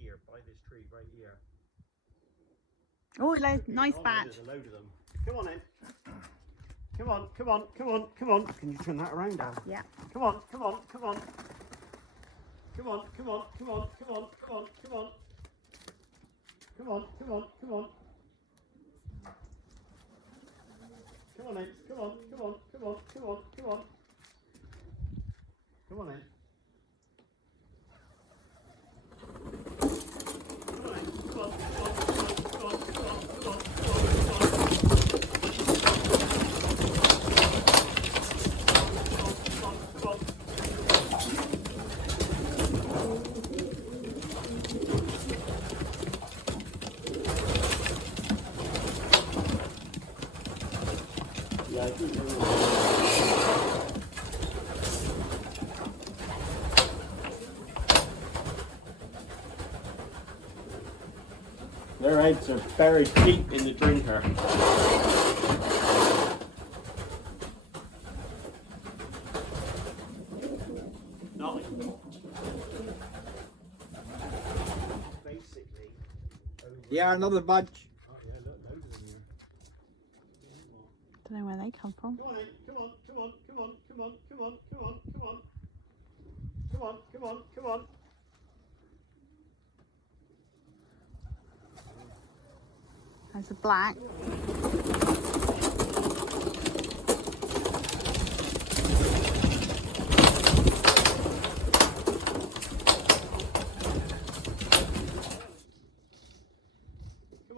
here, by this tree right here. Oh, nice batch. There's a load of them. Come on in. Come on, come on, come on, come on. Can you turn that around now? Yeah. Come on, come on, come on. Come on, come on, come on, come on, come on, come on. Come on, come on, come on. Come on in, come on, come on, come on, come on, come on. Come on in. Their eggs are buried deep in the drinker. Basically. Yeah, another bunch. Oh yeah, look, loads of them here. Don't know where they come from. Come on in, come on, come on, come on, come on, come on, come on, come on. Come on, come on, come on. There's a black. Come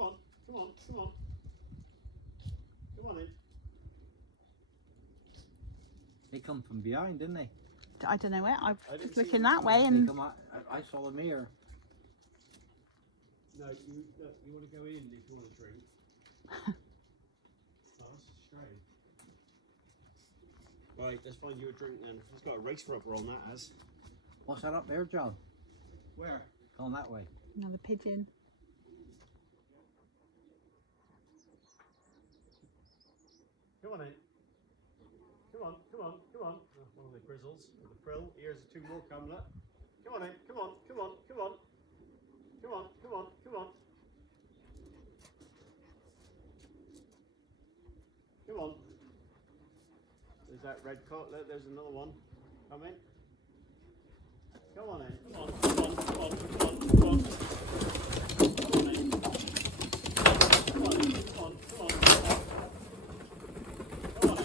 on, come on, come on. Come on in. They come from behind, didn't they? I don't know where. I was didn't just see looking them. that way They and come out, I saw them here. No, you want to go in if you want to drink. Oh, that's strange. Right, let's find you a drink then. It's got a race rubber on that, as. What's that up there, John? Where? Going that way. another pigeon. Come on in. Come on, come on, come on. Oh, one of the grizzles with the frill. Here's two more coming up. Come on in, come on, come on, come on. Come on, come on, come on. Come on. There's that red coat. Look, there's another one. Come in. Come on in. Come on, come on, come on, come on, come on. Come on in. Come on, come on, come on, come on. Come on in.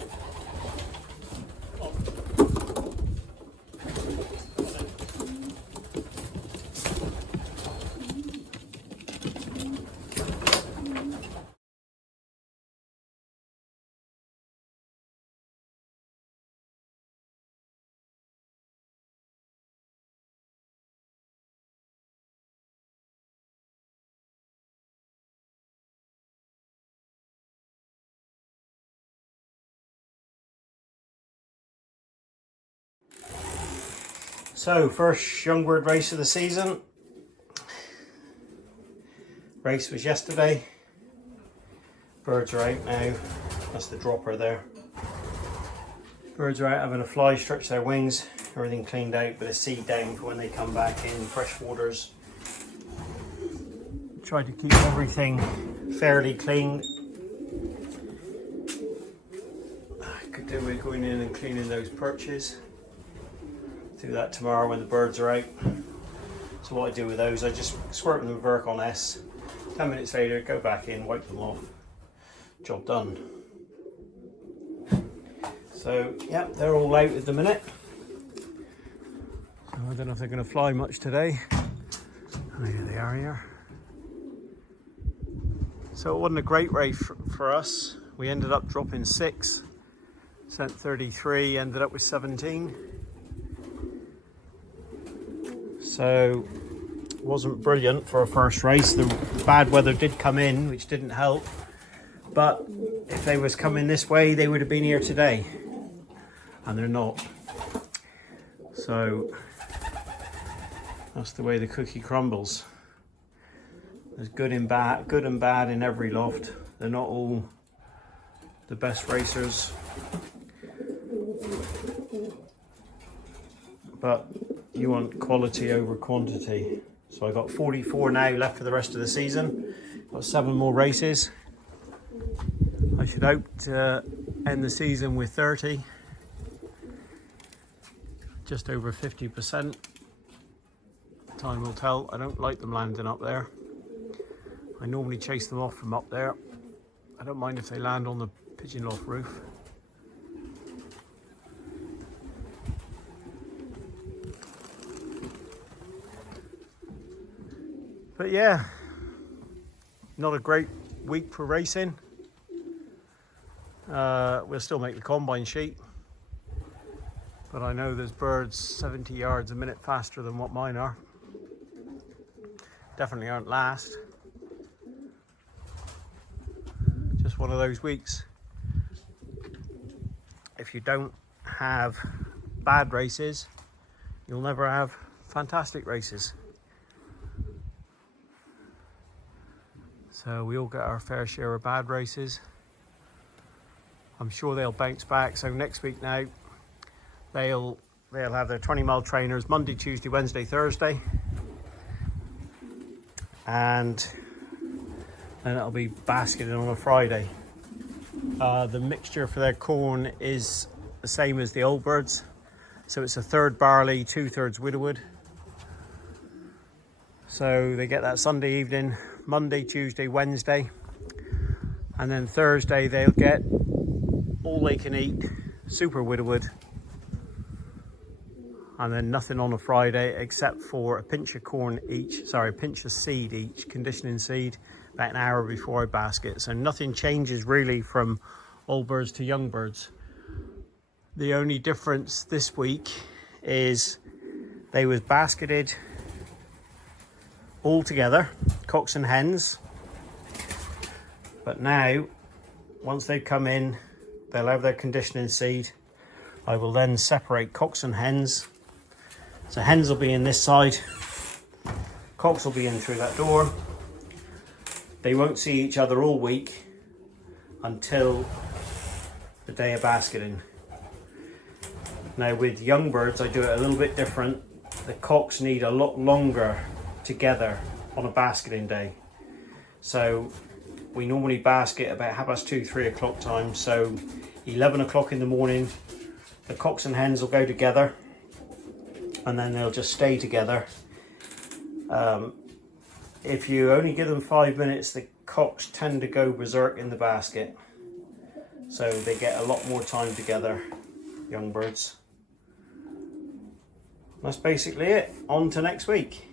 Come on. So, first young bird race of the season. Race was yesterday. Birds are out now. That's the dropper there. Birds are out having a fly, stretch their wings, everything cleaned out, but a seed down for when they come back in fresh waters. Try to keep everything fairly clean. Could do with going in and cleaning those perches. Do that tomorrow when the birds are out. So what I do with those, I just squirt them with Verk on S. 10 minutes later, go back in, wipe them off. Job done. So yeah, they're all out at the minute. So I don't know if they're going to fly much today. Oh, here they are here. So it wasn't a great race for us. We ended up dropping 6, sent 33, ended up with 17. So it wasn't brilliant for a first race. The bad weather did come in, which didn't help. But if they was coming this way, they would have been here today. And they're not. So that's the way the cookie crumbles. There's good and bad in every loft. They're not all the best racers. But you want quality over quantity. So I got 44 now left for the rest of the season. Got 7 more races. I should hope to end the season with 30. Just over 50%. Time will tell. I don't like them landing up there. I normally chase them off from up there. I don't mind if they land on the pigeon loft roof. But yeah, not a great week for racing. We'll still make the combine sheet, but I know there's birds 70 yards a minute faster than what mine are. Definitely aren't last. Just one of those weeks. If you don't have bad races, you'll never have fantastic races. So we all get our fair share of bad races. I'm sure they'll bounce back. So next week now, they'll have their 20-mile trainers Monday, Tuesday, Wednesday, Thursday. And then it'll be basketing on a Friday. The mixture for their corn is the same as the old birds. So it's 1/3 barley, 2/3 widowwood. So they get that Sunday evening, Monday, Tuesday, Wednesday. And then Thursday they'll get all they can eat, super widowwood. And then nothing on a Friday except for a pinch of corn each, sorry, a pinch of seed each, conditioning seed, about an hour before I basket. So nothing changes really from old birds to young birds. The only difference this week is they was basketed all together, cocks and hens. But now, once they come in, they'll have their conditioning seed. I will then separate cocks and hens. So hens will be in this side, cocks will be in through that door. They won't see each other all week until the day of basketing. Now with young birds, I do it a little bit different. The cocks need a lot longer together on a basketing day. So we normally basket about 2:30, 3 o'clock time. So 11 o'clock in the morning, the cocks and hens will go together and then they'll just stay together. If you only give them 5 minutes, the cocks tend to go berserk in the basket. So they get a lot more time together, young birds. That's basically it. On to next week.